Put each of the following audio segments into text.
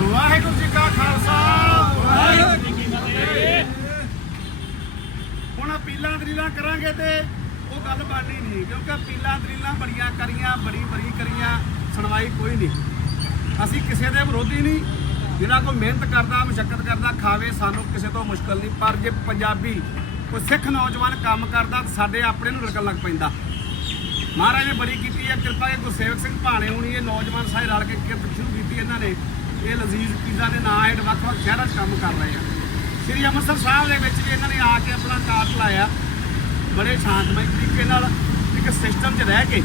ਵਾਹਿਗੁਰੂ ਜੀ ਕਾ ਖਾਲਸਾ, ਵਾਹਿਗੁਰੂ ਜੀ ਕੀ ਫਤਿਹ। ਹੁਣ ਅਪੀਲਾਂ ਦਲੀਲਾਂ ਕਰਾਂਗੇ ਤੇ ਉਹ ਗੱਲ ਬਣਨੀ ਨਹੀਂ, ਕਿਉਂਕਿ ਅਪੀਲਾਂ ਦਲੀਲਾਂ ਬੜੀਆਂ ਕਰੀਆਂ, ਬੜੀ ਬੜੀ ਕਰੀਆਂ, ਸੁਣਵਾਈ ਕੋਈ ਨਹੀਂ। ਅਸੀਂ ਕਿਸੇ ਦੇ ਵਿਰੋਧੀ ਨਹੀਂ, ਜਿਹੜਾ ਕੋਈ ਮਿਹਨਤ ਕਰਦਾ ਮੁਸ਼ਕਲ ਕਰਦਾ, ਖਾਵੇ, ਸਾਨੂੰ ਕਿਸੇ ਤੋਂ ਮੁਸ਼ਕਲ ਨਹੀਂ। ਪਰ ਜੇ ਪੰਜਾਬੀ, ਕੋਈ ਸਿੱਖ ਨੌਜਵਾਨ ਕੰਮ ਕਰਦਾ, ਤਾਂ ਸਾਡੇ ਆਪਣੇ ਨੂੰ ਰੜਕਣ ਲੱਗ ਪੈਂਦਾ। ਮਹਾਰਾਜ ਨੇ ਬੜੀ ਕੀਤੀ ਹੈ ਕਿਰਪਾ ਇਹ ਗੁਰਸੇਵਕ ਸਿੰਘ ਭਾਣੇ ਹੋਣੀ, ਇਹ ਨੌਜਵਾਨ ਸਾਰੇ ਰਲ ਕੇ ਕਿਰਤ ਸ਼ੁਰੂ ਕੀਤੀ ਇਹਨਾਂ ਨੇ। ਇਹ ਲਜ਼ੀਜ਼ ਪੀਜ਼ਾ ਦੇ ਨਾਂ ਹੇਠ ਵੱਖ ਵੱਖ ਸ਼ਹਿਰਾਂ 'ਚ ਕੰਮ ਕਰ ਰਹੇ ਆ। ਸ੍ਰੀ ਅੰਮ੍ਰਿਤਸਰ ਸਾਹਿਬ ਦੇ ਵਿੱਚ ਵੀ ਇਹਨਾਂ ਨੇ ਆ ਕੇ ਆਪਣਾ ਕਾਰ ਚਲਾਇਆ ਬੜੇ ਸ਼ਾਂਤਮਈ ਤਰੀਕੇ ਨਾਲ ਇੱਕ ਸਿਸਟਮ 'ਚ ਰਹਿ ਕੇ।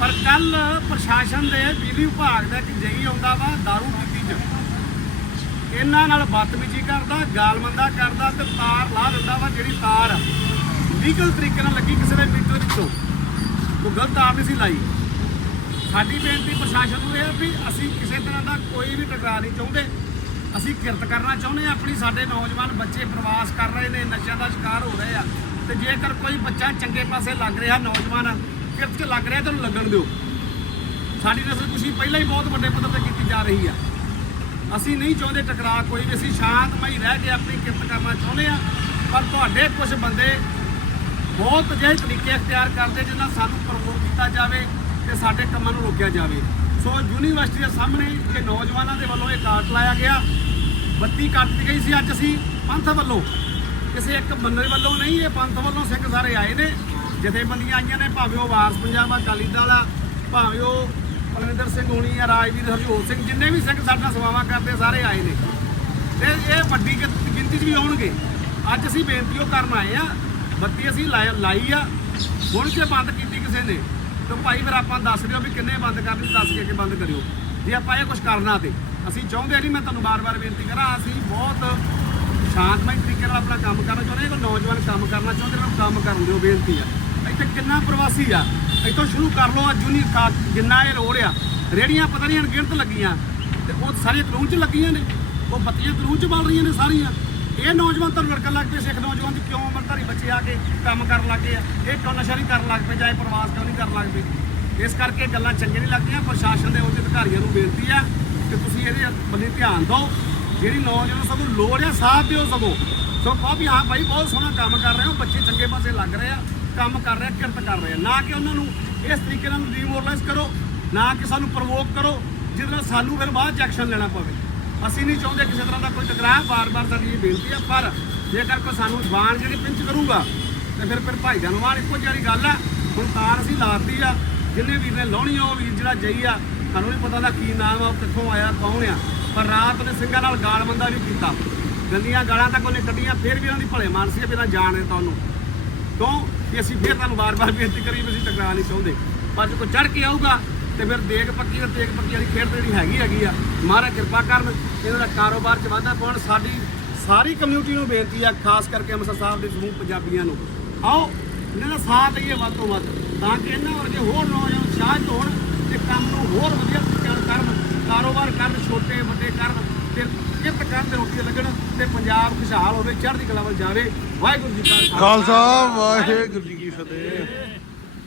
ਪਰ ਕੱਲ ਪ੍ਰਸ਼ਾਸਨ ਦੇ ਬਿਜਲੀ ਵਿਭਾਗ ਦਾ ਇੱਕ ਜਈ ਆਉਂਦਾ ਵਾ दारू ਪੀਤੀ 'ਚ। ਇਹਨਾਂ ਨਾਲ ਬਦਤਮੀਜ਼ੀ ਕਰਦਾ, ਗਾਲਮੰਦਾ ਕਰਦਾ ਤੇ ਤਾਰ ਲਾ ਦਿੰਦਾ ਵਾ ਜਿਹੜੀ ਤਾਰ ਲੀਗਲ ਤਰੀਕੇ ਨਾਲ ਲੱਗੀ ਕਿਸੇ ਦੇ ਮੀਟਰ ਵਿੱਚੋਂ। ਉਹ ਗਲਤ ਤਾਰ ਨਹੀਂ ਸੀ ਲਾਈ। ਸਾਡੀ ਬੇਨਤੀ ਪ੍ਰਸ਼ਾਸਨ ਨੂੰ ਇਹ ਹੈ ਵੀ ਅਸੀਂ ਕਿਸੇ ਤਰ੍ਹਾਂ ਦਾ ਕੋਈ ਵੀ ਟਕਰਾਅ ਨਹੀਂ ਚਾਹੁੰਦੇ। ਅਸੀਂ ਕਿਰਤ ਕਰਨਾ ਚਾਹੁੰਦੇ ਹਾਂ, ਆਪਣੀ ਸਾਡੇ ਨੌਜਵਾਨ ਬੱਚੇ ਪ੍ਰਵਾਸ ਕਰ ਰਹੇ ਨੇ, ਨਸ਼ਿਆਂ ਦਾ ਸ਼ਿਕਾਰ ਹੋ ਰਹੇ ਆ। ਤੇ ਜੇਕਰ ਕੋਈ ਬੱਚਾ ਚੰਗੇ ਪਾਸੇ ਲੱਗ ਰਿਹਾ, ਨੌਜਵਾਨ ਕਿਰਤ 'ਚ ਲੱਗ ਰਿਹਾ ਤਾਂ ਉਹਨੂੰ ਲੱਗਣ ਦਿਓ। ਸਾਡੀ ਨਸਲ ਕੁਸ਼ੀ ਪਹਿਲਾਂ ਹੀ ਬਹੁਤ ਵੱਡੇ ਪੱਧਰ ਤੇ ਕੀਤੀ ਜਾ ਰਹੀ ਆ। ਅਸੀਂ ਨਹੀਂ ਚਾਹੁੰਦੇ ਟਕਰਾਅ ਕੋਈ ਵੀ। ਅਸੀਂ ਸ਼ਾਂਤਮਈ ਰਹਿ ਕੇ ਆਪਣੀ ਕਿਰਤ ਕਰਨਾ ਚਾਹੁੰਦੇ ਆ ਪਰ ਤੁਹਾਡੇ ਕੁਝ ਬੰਦੇ ਬਹੁਤ ਅਜਿਹੇ ਤਰੀਕੇ ਅਖਤਿਆਰ ਕਰਦੇ ਜਿਨ੍ਹਾਂ ਸਾਨੂੰ ਪ੍ਰਮੋਟ ਕੀਤਾ ਜਾਵੇ ਤੇ ਸਾਡੇ ਕੰਮਾਂ ਨੂੰ ਰੋਕਿਆ ਜਾਵੇ। ਸੋ ਯੂਨੀਵਰਸਿਟੀ ਦੇ ਸਾਹਮਣੇ ਇਹ ਨੌਜਵਾਨਾਂ ਦੇ ਵੱਲੋਂ ਇਹ ਕਾਟ ਲਾਇਆ ਗਿਆ। ਬੱਤੀ ਕੱਟਦੀ ਗਈ ਸੀ ਅੱਜ ਅਸੀਂ ਪੰਥ ਵੱਲੋਂ। ਕਿਸੇ ਇੱਕ ਬੰਦੇ ਵੱਲੋਂ ਨਹੀਂ, ਇਹ ਪੰਥ ਵੱਲੋਂ ਸਿੱਖ ਸਾਰੇ ਆਏ ਨੇ। ਜਥੇਬੰਦੀਆਂ ਆਈਆਂ ਨੇ, ਭਾਵੇਂ ਉਹ ਵਾਰਸ ਪੰਜਾਬ, ਅਕਾਲੀ ਦਲ ਆ, ਭਾਵੇਂ ਉਹ ਪਰਮਿੰਦਰ ਸਿੰਘ ਹੋਣੀ ਆ ਰਾਜਵੀਰ ਹਰਜੋਤ ਸਿੰਘ, ਜਿੰਨੇ ਵੀ ਸਿੰਘ ਸਾਡਾ ਸੇਵਾਵਾਂ ਕਰਦੇ ਸਾਰੇ ਆਏ ਨੇ। ਤੇ ਇਹ ਵੱਡੀ ਗਿ- ਗਿਣਤੀ 'ਚ ਵੀ ਆਉਣਗੇ। ਅੱਜ ਅਸੀਂ ਬੇਨਤੀ ਉਹ ਕਰਨ ਆਏ ਆ ਬੱਤੀ ਅਸੀਂ ਲਾਇਆ- ਲਾਈ ਆ। ਹੁਣ ਜੇ ਬੰਦ ਕੀਤੀ ਕਿਸੇ ਨੇ, ਤਾਂ ਭਾਈ ਫਿਰ ਆਪਾਂ ਦੱਸ ਦਿਓ ਵੀ ਕਿੰਨੇ ਬੰਦ ਕਰਨੀ ਦੱਸ ਕੇ ਕਿ ਬੰਦ ਕਰਿਓ। ਜੇ ਆਪਾਂ ਇਹ ਕੁਝ ਕਰਨਾ ਤੇ। ਅਸੀਂ ਚਾਹੁੰਦੇ ਨਹੀਂ, ਮੈਂ ਤੁਹਾਨੂੰ ਬਾਰ-ਬਾਰ ਬੇਨਤੀ ਕਰਾਂ, ਅਸੀਂ ਬਹੁਤ ਸ਼ਾਂਤਮਈ ਤਰੀਕੇ ਨਾਲ ਆਪਣਾ ਕੰਮ ਕਰਨਾ ਚਾਹੁੰਦੇ ਹਾਂ ਕੋਈ ਨੌਜਵਾਨ ਕੰਮ ਕਰਨਾ ਚਾਹੁੰਦੇ ਨੇ ਕੰਮ ਕਰਨ ਦਿਓ, ਬੇਨਤੀ ਆ। ਇੱਥੇ ਕਿੰਨਾ ਪ੍ਰਵਾਸੀ ਆ। ਇੱਥੋਂ ਸ਼ੁਰੂ ਕਰ ਲਓ, ਅੱਜ ਜੂਨੀ ਜਿੰਨਾ ਇਹ ਰੋਡ ਆ, ਰੇੜੀਆਂ ਪਤਾ ਨਹੀਂ ਅਣਗਿਣਤ ਲੱਗੀਆਂ, ਤੇ ਉਹ ਸਾਰੀਆਂ ਕਾਨੂੰਨ 'ਚ ਲੱਗੀਆਂ ਨੇ, ਉਹ ਬੱਤੀਆਂ ਕਾਨੂੰਨ 'ਚ ਬਲ ਰਹੀਆਂ ਨੇ ਸਾਰੀਆਂ। ਇਹ ਨੌਜਵਾਨ ਤਾਂ ਲੜਕਣ ਲੱਗ ਪਏ, ਸਿੱਖ ਨੌਜਵਾਨ ਤੇ ਕਿਉਂ ਅਮਰਧਾਰੀ ਬੱਚੇ ਆ ਕੇ ਕੰਮ ਕਰਨ ਲੱਗ ਗਏ ਆ? ਇਹ ਕਿਉਂ ਨਸ਼ਾ ਨਹੀਂ ਕਰਨ ਲੱਗ ਪਏ ਜਾਂ ਇਹ ਪ੍ਰਵਾਸ ਕਿਉਂ ਨਹੀਂ ਕਰਨ ਲੱਗ ਪਏ? ਇਸ ਕਰਕੇ ਗੱਲਾਂ ਚੰਗੀਆਂ ਨਹੀਂ ਲੱਗਦੀਆਂ, ਪ੍ਰਸ਼ਾਸਨ ਦੇ ਉੱਚ ਅਧਿਕਾਰੀਆਂ ਨੂੰ ਬੇਨਤੀ ਆ ਕਿ ਤੁਸੀਂ ਇਹਦੇ ਬੰਦੇ ਧਿਆਨ ਦਿਓ। ਜਿਹੜੀ ਨੌਜਵਾਨ ਸਗੋਂ ਲੋੜ ਆ, ਸਾਥ ਦਿਓ ਸਗੋਂ। ਸੋ ਕਹੋ ਵੀ ਹਾਂ ਭਾਈ, ਬਹੁਤ ਸੋਹਣਾ ਕੰਮ ਕਰ ਰਹੇ ਹੋ, ਬੱਚੇ ਚੰਗੇ ਪਾਸੇ ਲੱਗ ਰਹੇ ਆ, ਕੰਮ ਕਰ ਰਹੇ ਆ, ਕਿਰਤ ਕਰ ਰਹੇ ਆ। ਨਾ ਕਿ ਉਹਨਾਂ ਨੂੰ ਇਸ ਤਰੀਕੇ ਨਾਲ ਡੀਮੋਰਲਾਈਜ਼ ਕਰੋ, ਨਾ ਕਿ ਸਾਨੂੰ ਪ੍ਰਵੋਕ ਕਰੋ, ਜਿਹਦੇ ਨਾਲ ਸਾਨੂੰ ਫਿਰ ਬਾਅਦ ਚ ਐਕਸ਼ਨ ਲੈਣਾ ਪਵੇ। ਅਸੀਂ ਨਹੀਂ ਚਾਹੁੰਦੇ ਕਿਸੇ ਤਰ੍ਹਾਂ ਦਾ ਕੋਈ ਟਕਰਾਅ, ਬਾਰ-ਬਾਰ ਸਾਡੀ ਇਹ ਬੇਨਤੀ ਆ, ਪਰ ਜੇਕਰ ਕੋਈ ਸਾਨੂੰ ਜ਼ਬਾਨ ਜਿਹੜੀ ਪਿੰਚ ਕਰੂਗਾ, ਤੇ ਫਿਰ ਫਿਰ ਭਾਈ ਜਾਨਵਾਨ ਇੱਕੋ ਜਿਹੀ ਗੱਲ ਆ, ਹੁਣ ਤਾਰ ਅਸੀਂ ਲਾਤੀ ਆ, ਜਿੰਨੇ ਵੀਰ ਨੇ ਲਾਉਣੀ ਆ, ਉਹ ਵੀਰ ਜਿਹੜਾ ਜਈ ਆ, ਸਾਨੂੰ ਨਹੀਂ ਪਤਾ ਦਾ ਕੀ ਨਾਮ ਆ, ਉਹ ਕਿੱਥੋਂ ਆਇਆ, ਕੌਣ ਆ, ਪਰ ਰਾਤ ਨੇ ਸਿੰਘਾਂ ਨਾਲ ਗਾਲ ਮੰਦਾ ਵੀ ਕੀਤਾ। ਗੰਦੀਆਂ ਗਾਲਾਂ ਤਾਂ ਕੋਨੇ ਕੱਢੀਆਂ, ਫਿਰ ਵੀ ਉਹਨਾਂ ਦੀ ਭਲੇ ਮਾਨਸੀ ਆ, ਬਿਨਾਂ ਜਾਣ ਦਿੱਤਾ ਉਹਨੂੰ। ਕਿਉਂ? ਕਿ ਅਸੀਂ ਫਿਰ ਤੁਹਾਨੂੰ ਵਾਰ-ਵਾਰ ਬੇਨਤੀ ਕਰੀ ਵੀ ਅਸੀਂ ਟਕਰਾ ਨਹੀਂ ਚਾਹੁੰਦੇ। ਪਰ ਜੇ ਕੋਈ ਚੜ ਕੇ ਆਊਗਾ ਤੇ ਫਿਰ ਦੇਗ ਪੱਕੀ ਤੇ ਤੇਗ ਪੱਕੀ ਵਾਲੀ ਖੇਡ ਜਿਹੜੀ ਹੈਗੀ ਹੈਗੀ ਆ, ਮਹਾਰਾਜ ਕਿਰਪਾ ਕਰਨ ਇਹਨਾਂ ਦਾ ਕਾਰੋਬਾਰ ਚ ਵਾਧਾ ਪਾਉਣ, ਸਾਡੀ ਸਾਰੀ ਕਮਿਊਨਿਟੀ ਨੂੰ ਬੇਨਤੀ ਆ, ਖਾਸ ਕਰਕੇ ਅੰਮ੍ਰਿਤਸਰ ਸਾਹਿਬ ਦੇ ਸਮੂਹ ਪੰਜਾਬੀਆਂ ਨੂੰ। ਆਓ, ਇਹਨਾਂ ਦਾ ਸਾਥ ਲਈਏ ਵੱਧ ਤੋਂ ਵੱਧ, ਤਾਂ ਕਿ ਇਹਨਾਂ ਵਰਗੇ ਹੋਰ ਨੌਜਵਾਨ ਸ਼ਾਹਤ ਹੋਣ ਤੇ ਕੰਮ ਨੂੰ ਹੋਰ ਵਧੀਆ ਤਰੀਕੇ ਨਾਲ ਕਰਨ, ਕਾਰੋਬਾਰ ਕਰਨ, ਛੋਟੇ ਵੱਡੇ ਕਰਨ ਤੇ ਕਿਰਤ ਕਰਨ ਤੇ ਰੋਟੀ ਲੱਗਣ ਤੇ ਪੰਜਾਬ ਖੁਸ਼ਹਾਲ ਹੋਵੇ, ਚੜ੍ਹਦੀ ਕਲਾ ਵੱਲ ਜਾਵੇ, ਵਾਹਿਗੁਰੂ ਜੀ ਕਾ ਖਾਲਸਾ, ਵਾਹਿਗੁਰੂ ਜੀ ਕੀ ਫਤਿਹ।